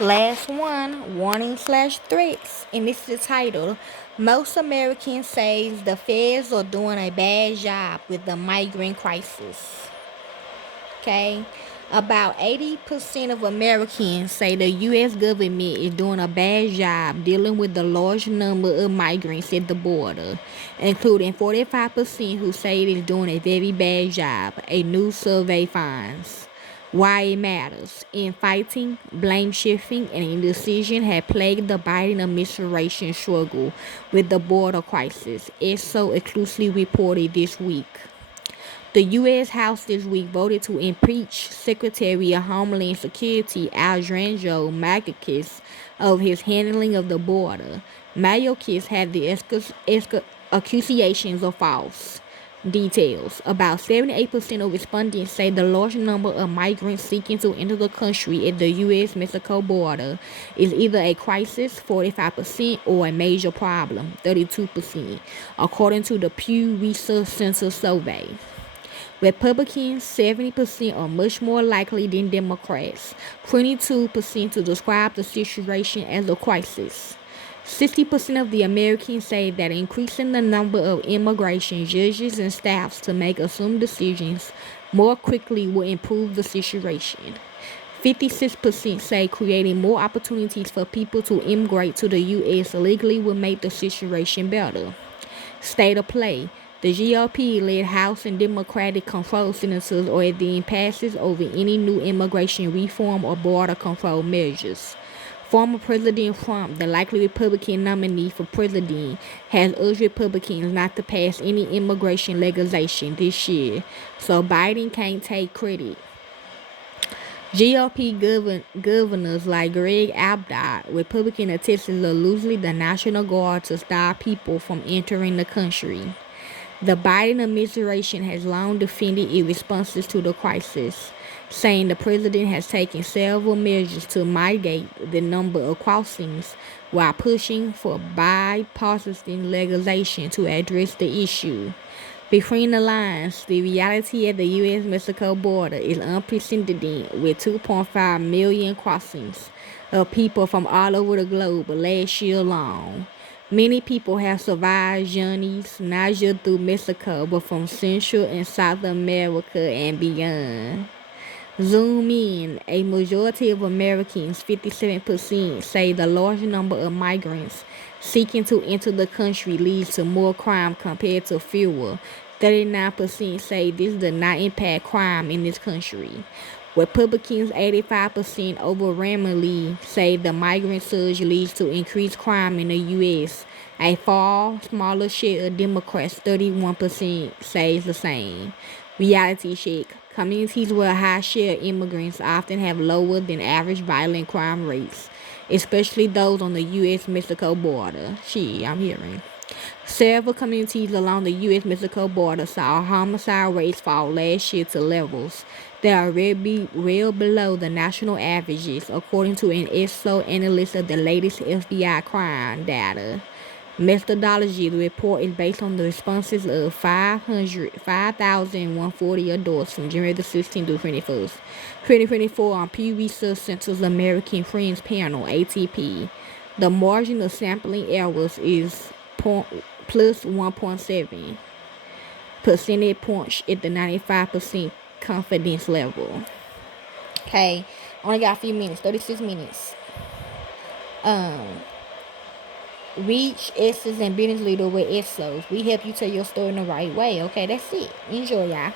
Last one, warning slash threats. And this is the title. Most Americans say the feds are doing a bad job with the migrant crisis. Okay. About 80% of Americans say the U.S. government is doing a bad job dealing with the large number of migrants at the border, including 45% who say it is doing a very bad job, a new survey finds. Why it matters. Infighting, blame shifting, and indecision have plagued the Biden administration's struggle with the border crisis, as so exclusively reported this week. The U.S. House this week voted to impeach Secretary of Homeland Security Alejandro Mayorkas of his handling of the border. Mayorkas had the accusations of false. Details. About 78% of respondents say the large number of migrants seeking to enter the country at the U.S.-Mexico border is either a crisis, 45%, or a major problem, 32%, according to the Pew Research Center survey. Republicans, 70%, are much more likely than Democrats, 22% to describe the situation as a crisis. 60% of the Americans say that increasing the number of immigration judges and staffs to make assumed decisions more quickly will improve the situation. 56% say creating more opportunities for people to immigrate to the U.S. legally will make the situation better. State of play. The GOP-led House and Democratic-controlled senators are at the impasses over any new immigration reform or border control measures. Former President Trump, the likely Republican nominee for president, has urged Republicans not to pass any immigration legislation this year, so Biden can't take credit. GOP governors like Greg Abbott, Republican, attested loosely the National Guard to stop people from entering the country. The Biden administration has long defended its responses to the crisis, saying the president has taken several measures to mitigate the number of crossings while pushing for bipartisan legislation to address the issue. Between the lines, the reality at the U.S.-Mexico border is unprecedented, with 2.5 million crossings of people from all over the globe last year alone. Many people have survived journeys not just through Mexico, but from Central and South America and beyond. Zoom in. A majority of Americans, 57%, say the large number of migrants seeking to enter the country leads to more crime compared to fewer. 39% say this does not impact crime in this country. Republicans, 85%, overwhelmingly say the migrant surge leads to increased crime in the U.S. A far smaller share of Democrats, 31%, says the same. Reality check. Communities with a high share of immigrants often have lower than average violent crime rates, especially those on the U.S.-Mexico border. I'm hearing. Several communities along the U.S.-Mexico border saw homicide rates fall last year to levels that are well below the national averages, according to an ESO analysis of the latest FBI crime data. Methodology. The report is based on the responses of 5,140 adults from January the 16th through 21st, 2024 on Pew Research Center's American Friends Panel, ATP. The margin of sampling errors is plus 1.7 percentage points at the 95% confidence level. Okay, only got a few minutes, 36 minutes. Reach S's and business leader with SOs. We help you tell your story in the right way. Okay, that's it. Enjoy, y'all.